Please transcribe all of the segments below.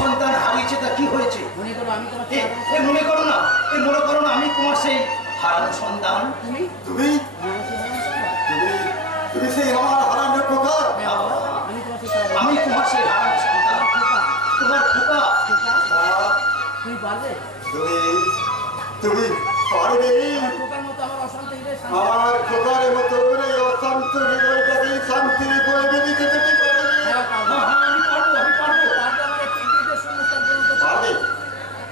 সন্তান হারিয়েছে, তা কি হয়েছে? মনে করো আমি তোমার মনে করো না, মনে করো না আমি তোমার সেই হারানো সন্তান। তুমি তুমি তুমি সেই আমার হারানো খোকা। আমি তোমার সেই হারানো সন্তান, তোমার খোকা। তুমি পারবে? তুমি পারবে? খোকার মতো আমার অশান্ত হৃদয় আমার খোকার মতো এই অশান্ত হৃদয়টাকে শান্তির পরিবে দিতে তুমি পারবে? আমি পারবো, আমি পারবো। পারবে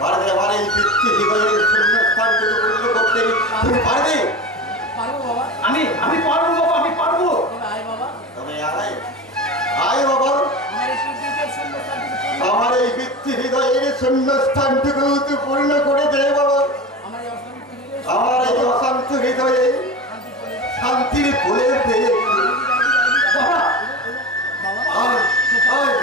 পারবে আমার এই বৃত্তি হৃদয়ের শূন্যস্থানটুকু পূর্ণ করতে তুমি পারবে? পারবো বাবা। আমি পারবো বাবা, আমি পারবো। তবে আয় বাবা, তবে আয় বাবা, আমার এই বৃত্তি হৃদয়ের শূন্যস্থানটুকু তুই পূর্ণ করে দে বাবা। আমার এই অশান্ত হৃদয়ে শান্তির ফুলের দে বাবা আয় আয়